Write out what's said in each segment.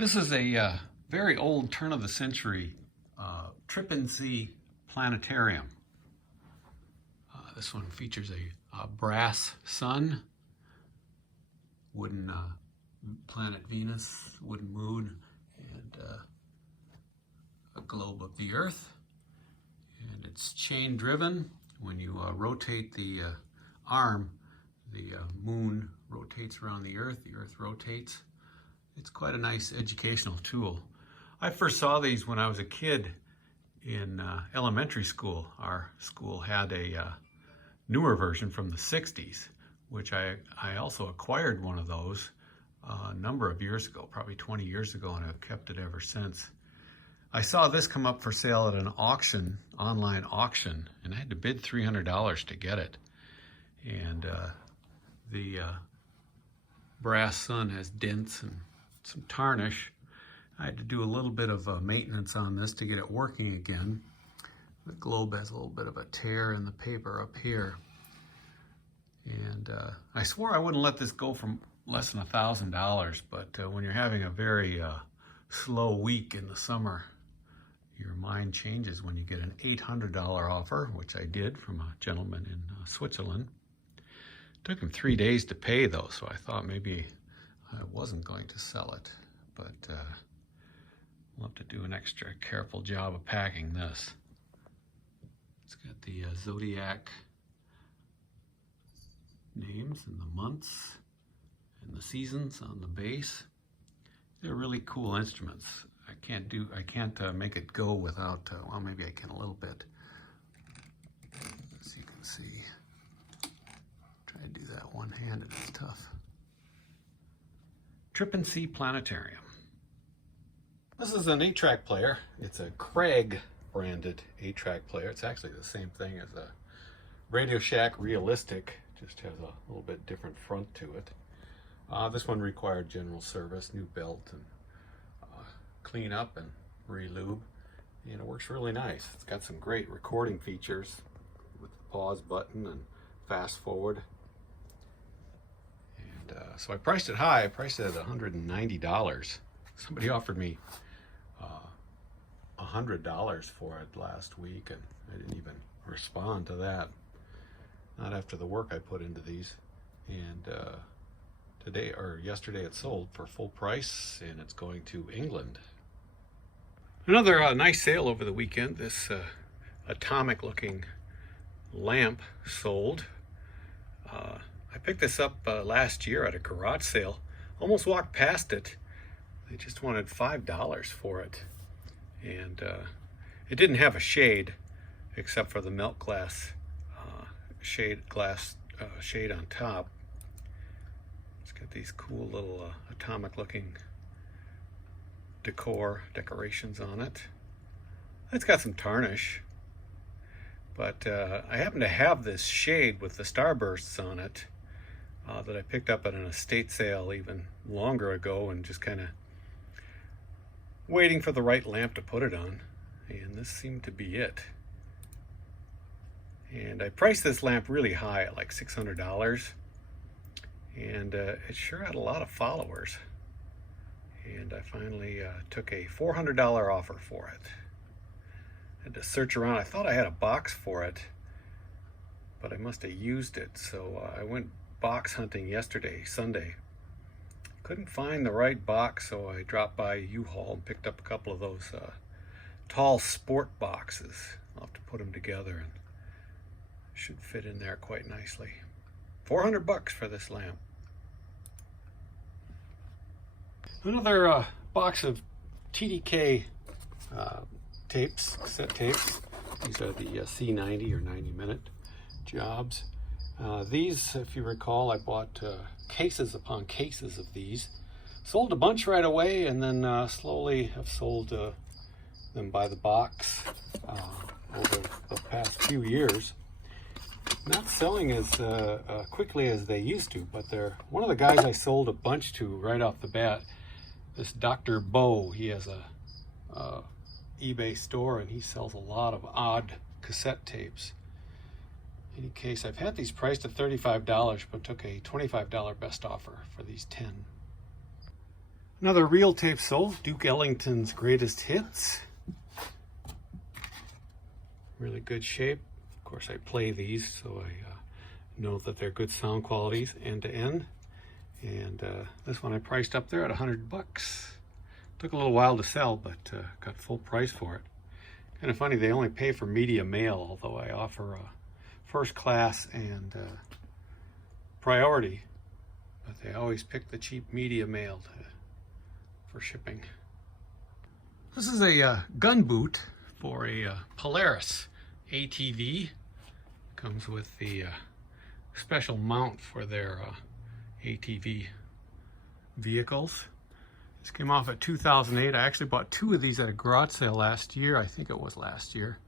This is a very old turn of the century Trip-and-See planetarium. This one features a brass sun, wooden planet Venus, wooden moon, and a globe of the Earth. And it's chain driven. When you rotate the arm, the moon rotates around the Earth rotates. It's quite a nice educational tool. I first saw these when I was a kid in elementary school. Our school had a newer version from the 60s, which I also acquired one of those a number of years ago, probably 20 years ago, and I've kept it ever since. I saw this come up for sale at an auction, online auction, and I had to bid $300 to get it. And the brass sun has dents and some tarnish. I had to do a little bit of maintenance on this to get it working again. The globe has a little bit of a tear in the paper up here. And I swore I wouldn't let this go for less than $1,000, but when you're having a very slow week in the summer, your mind changes when you get an $800 offer, which I did from a gentleman in Switzerland. It took him 3 days to pay though, so I thought maybe I wasn't going to sell it, but we'll have to do an extra careful job of packing this. It's got the zodiac names and the months and the seasons on the base. They're really cool instruments. I can't make it go without, well, maybe I can a little bit. As you can see, try to do that one-handed, it's tough. Trip-and-See planetarium. This is an 8-track player. It's a Craig branded 8-track player. It's actually the same thing as a Radio Shack Realistic, just has a little bit different front to it. This one required general service, new belt, and clean up and re-lube, and it works really nice. It's got some great recording features with the pause button and fast forward. And so I priced it high. I priced it at $190. Somebody offered me $100 for it last week, and I didn't even respond to that. Not after the work I put into these. And today or yesterday it sold for full price, and it's going to England. Another nice sale over the weekend. This atomic looking lamp sold. I picked this up last year at a garage sale. Almost walked past it. They just wanted $5 for it. And it didn't have a shade except for the milk glass shade on top. It's got these cool little atomic looking decorations on it. It's got some tarnish, but I happen to have this shade with the starbursts on it that I picked up at an estate sale even longer ago, and just kind of waiting for the right lamp to put it on, and this seemed to be it. And I priced this lamp really high at like $600, and it sure had a lot of followers. And I finally took a $400 offer for it. I had to search around. I thought I had a box for it, but I must have used it. So I went box hunting yesterday, Sunday. Couldn't find the right box, so I dropped by U-Haul and picked up a couple of those tall sport boxes. I'll have to put them together, and should fit in there quite nicely. $400 for this lamp. Another box of TDK tapes, cassette tapes. These are the C90 or 90-minute jobs. These, if you recall, I bought cases upon cases of these. Sold a bunch right away, and then slowly have sold them by the box over the past few years. Not selling as quickly as they used to, but they're one of the guys I sold a bunch to right off the bat. This Dr. Bo, he has a eBay store, and he sells a lot of odd cassette tapes. In any case, I've had these priced at $35, but took a $25 best offer for these 10. Another reel tape sold, Duke Ellington's Greatest Hits. Really good shape. Of course, I play these, so I know that they're good sound qualities end to end. And this one I priced up there at $100. Took a little while to sell, but got full price for it. Kind of funny, they only pay for media mail, although I offer first class and priority. But they always pick the cheap media mail for shipping. This is a gun boot for a Polaris ATV. Comes with the special mount for their ATV vehicles. This came off at 2008. I actually bought 2 of these at a garage sale last year. I think it was last year.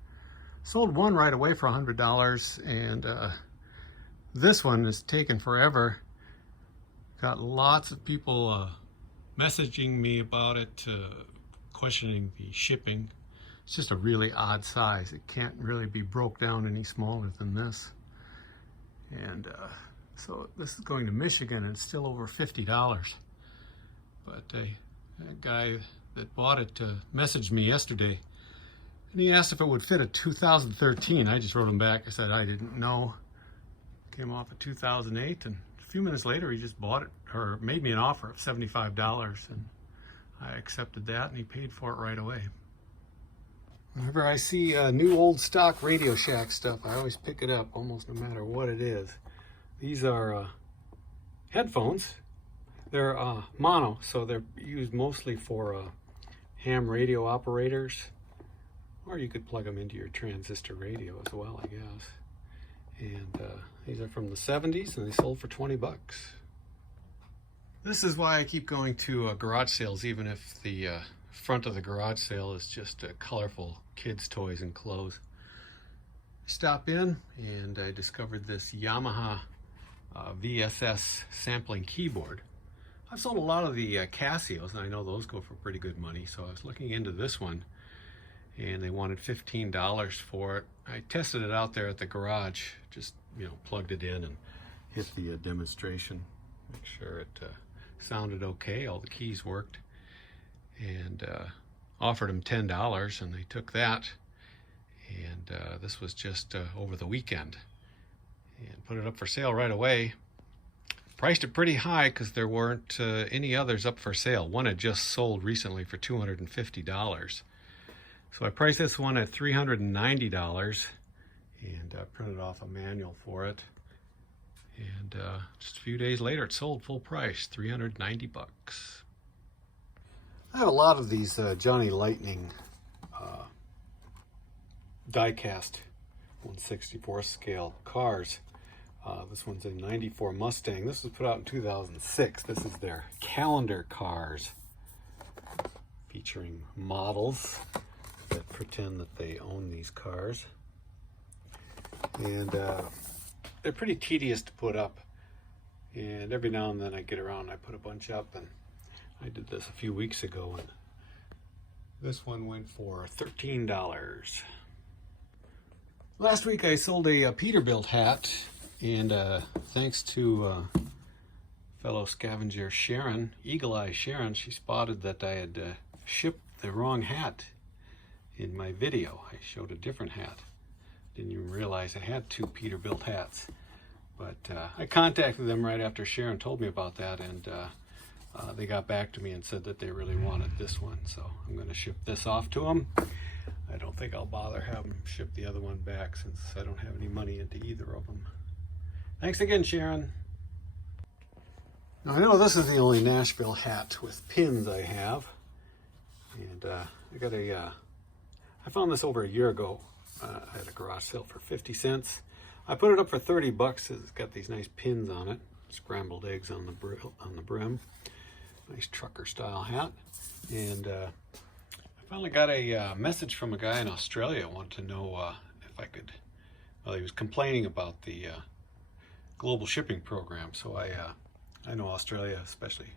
Sold one right away for $100, and this one is taken forever. Got lots of people messaging me about it, questioning the shipping. It's just a really odd size. It can't really be broke down any smaller than this. And so this is going to Michigan, and it's still over $50. But a guy that bought it messaged me yesterday, and he asked if it would fit a 2013. I just wrote him back. I said I didn't know. Came off at 2008, and a few minutes later he just bought it, or made me an offer of $75, and I accepted that, and he paid for it right away. Whenever I see new old stock Radio Shack stuff, I always pick it up, almost no matter what it is. These are headphones. They're mono, so they're used mostly for ham radio operators, or you could plug them into your transistor radio as well, I guess. And these are from the 70s, and they sold for $20. This is why I keep going to garage sales, even if the front of the garage sale is just colorful kids' toys and clothes. I stopped in and I discovered this Yamaha VSS sampling keyboard. I've sold a lot of the Casios, and I know those go for pretty good money, so I was looking into this one, and they wanted $15 for it. I tested it out there at the garage, just plugged it in and hit the demonstration, make sure it sounded okay, all the keys worked, and offered them $10, and they took that. And this was just over the weekend, and put it up for sale right away. Priced it pretty high because there weren't any others up for sale. One had just sold recently for $250. So I priced this one at $390, and printed off a manual for it. And just a few days later, it sold full price, $390. I have a lot of these Johnny Lightning die-cast 1/64 scale cars. This one's a 94 Mustang. This was put out in 2006. This is their calendar cars, featuring models that pretend that they own these cars. And they're pretty tedious to put up. And every now and then I get around and I put a bunch up, and I did this a few weeks ago, and this one went for $13. Last week I sold a Peterbilt hat, and thanks to fellow scavenger Sharon, Eagle Eye Sharon, she spotted that I had shipped the wrong hat in my video. I showed a different hat. Didn't even realize I had 2 Peterbilt hats. But I contacted them right after Sharon told me about that, and they got back to me and said that they really wanted this one. So I'm going to ship this off to them. I don't think I'll bother having them ship the other one back, since I don't have any money into either of them. Thanks again, Sharon. Now I know this is the only Nashville hat with pins I have. And I got I found this over a year ago at a garage sale for 50 cents. I put it up for $30. It's got these nice pins on it, scrambled eggs on the brim. Nice trucker style hat. And I finally got a message from a guy in Australia. Wanted to know if I could, well, he was complaining about the global shipping program. So I know Australia, especially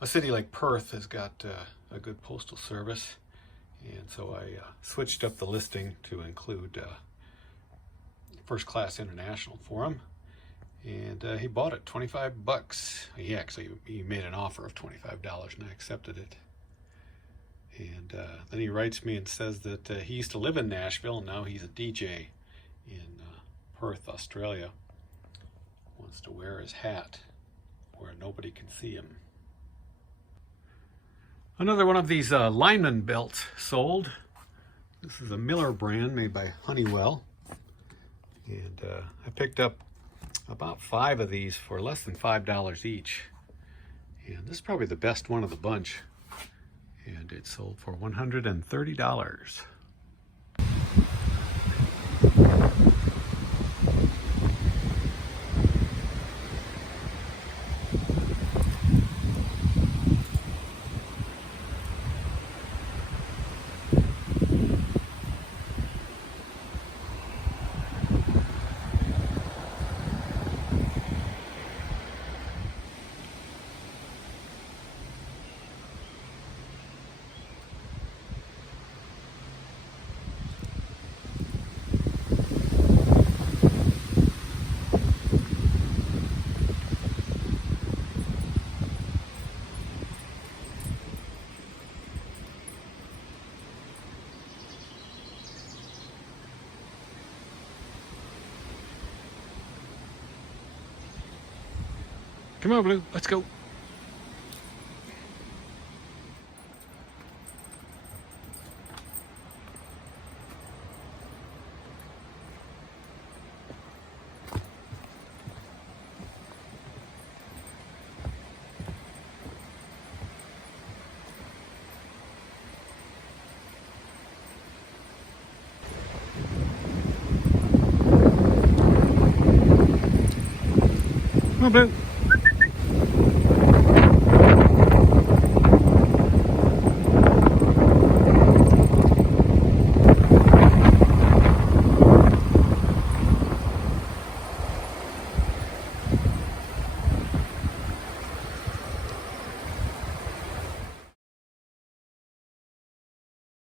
a city like Perth, has got a good postal service. And so I switched up the listing to include first class international for him. And he bought it, 25 bucks. He made an offer of $25 and I accepted it. And then he writes me and says that he used to live in Nashville and now he's a DJ in Perth, Australia. Wants to wear his hat where nobody can see him. Another one of these lineman belts sold. This is a Miller brand made by Honeywell. And I picked up about 5 of these for less than $5 each. And this is probably the best one of the bunch. And it sold for $130. Come on, Blue, let's go. Come on, Blue.